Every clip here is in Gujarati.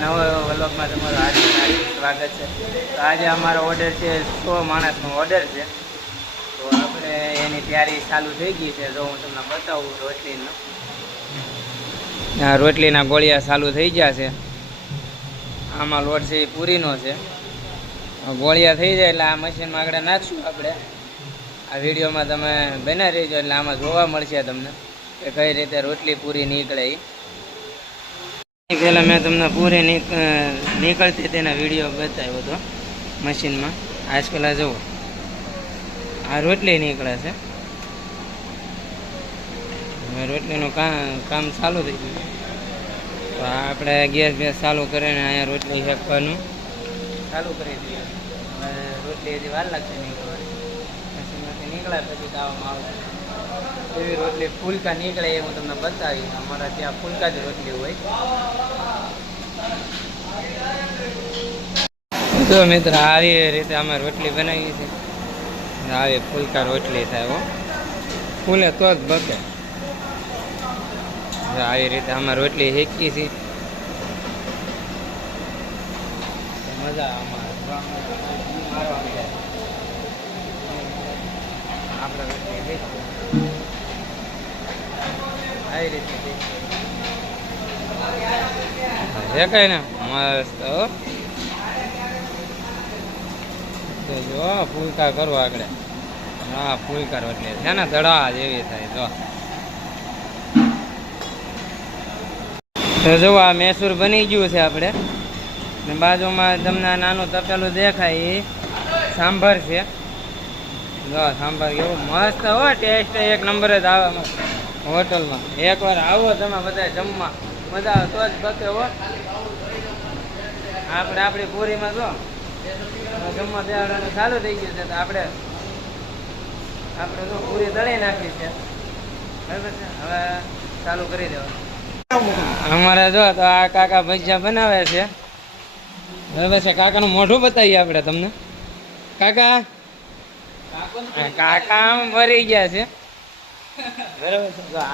નવા વ્લોગમાં તમારું હાર્દિક સ્વાગત છે. તો આજે અમારો ઓર્ડર છે 100 માણસનો ઓર્ડર છે. તો આપણે એની તૈયારી ચાલુ થઈ ગઈ છે. જો હું તમને બતાવું રોટલીના ગોળિયા ચાલુ થઈ ગયા છે. આમાં લોટ છે એ પૂરીનો છે. ગોળિયા થઈ જાય એટલે આ મશીનમાં આગળ નાખશું આપણે. આ વિડીયોમાં તમે બના રહીજો એટલે આમાં જોવા મળશે તમને કે કઈ રીતે રોટલી પૂરી નીકળે. પહેલાં મેં તમને પૂરી નીકળતી તેના વિડીયો બતાવ્યો હતો મશીનમાં. આજકાલ જુઓ આ રોટલી નીકળે છે. હવે રોટલીનું કામ ચાલુ થઈ ગયું. તો આપણે ગેસ ચાલુ કરીને અહીંયા રોટલી શેકવાનું ચાલુ કરી દઈએ. હવે રોટલી હજી વાર લાગશે નીકળવાની. મશીનમાંથી નીકળે પછી ખાવામાં આવશે. એવી રોટલી ફૂલકા નીકળે એ હું તમને બતાવી. અમારા ત્યાં ફૂલકા જ રોટલી હોય. તો મિત્ર આવી રીતે અમે રોટલી બનાવી છે. આવી ફૂલકા રોટલી થાય હો. ફૂલે તો જ બકે. આવી રીતે અમે રોટલી શેકી છે. મજા આપણે રોટલી શેકી આવી રીતે શેકાય ને મસ્ત. જો ફૂલકા કરો આગળ. હા ફૂલકા રોટલી છે ને દડા જેવી થાય. તો જો આ મૈસૂર બની ગયું છે આપણે. ને બાજુમાં તમને નાનું તપેલું દેખાય એ સાંભર છે. જો સાંભર કેવું મસ્ત હો. ટેસ્ટ એક નંબર જ આવે હોટલમાં. એકવાર આવો તમે બધા જમવા મજા આવે તો જ બકે હો. આપણે આપણી પૂરીમાં જો જમવા બેહાડવાનું ચાલુ થઈ ગયું છે. તો આપણે જો પૂરી તળી નાખી છે બરાબર છે. હવે ચાલુ કરી દેવાનું. અમારે જો તો આ કાકા ભજીયા બનાવે છે બરાબર છે. કાકાનું મોઢું બતાવીએ આપણે તમને. કાકા આમ ભરી ગયા છે બરાબર છે. તો આ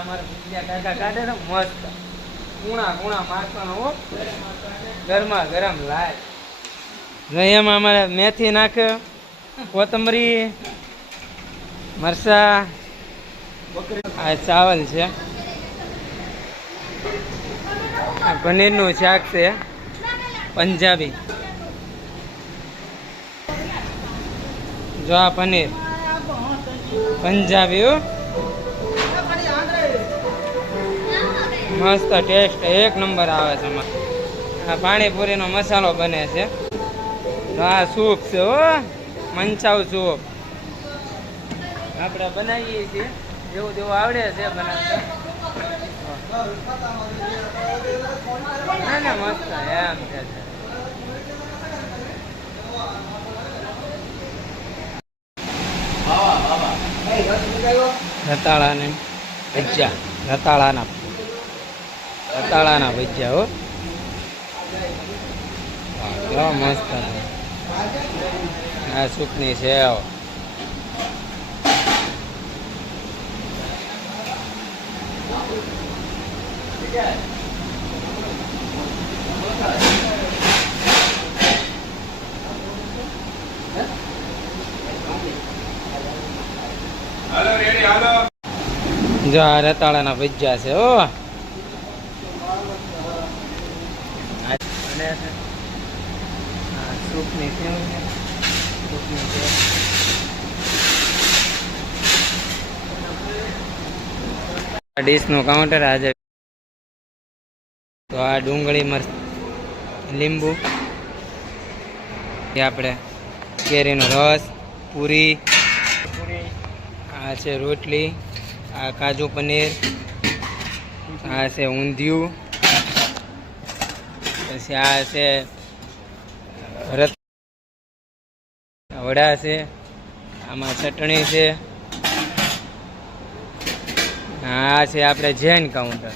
અમારા ભજીયા કાકા કાઢે ને મસ્ત કૂણા માખણ હો. ગરમા ગરમ લાય. એમાં અમારે મેથી નાખે, કોથમરી, મરચા, આ ચાવલ છે, આ પનીરનું શાક છે પંજાબી. જો આ પનીર પંજાબી હો. મસ્ત ટેસ્ટ એક નંબર આવે છે. આ પાણીપુરીનો મસાલો બને છે. આ સૂપ છે હો, મંચાવ સૂપ આપણે બનાવીએ છીએ. જેવું તેવું આવડે છે બનાવતા. ના મસ્ત એમ છે. રતાળાના ભજીયા, રતાળાના ભજીયા હો. કેવો મસ્ત. આ સૂપની સેવ. જો આ રતાળાના ભજીયા છે હો. સૂપની સેવ છે. ડીશનું કાઉન્ટર આજે. તો આ ડુંગળી લીંબુ, આપણે કેરીનો રસ, પૂરી, આ છે રોટલી, આ કાજુ પનીર, આ છે ઊંધિયું, પછી આ છે વડા છે, આમાં ચટણી છે. આ છે આપણે જૈન કાઉન્ટર.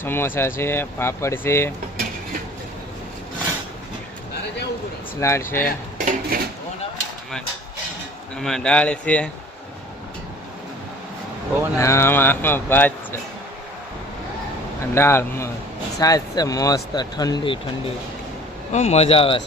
સમોસા છે, પાપડ છે, સલાડ છે, આમાં દાળ છે, આમાં ભાત છે, દાળ સાજ છે મસ્ત ઠંડી ઠંડી. મજા આવે.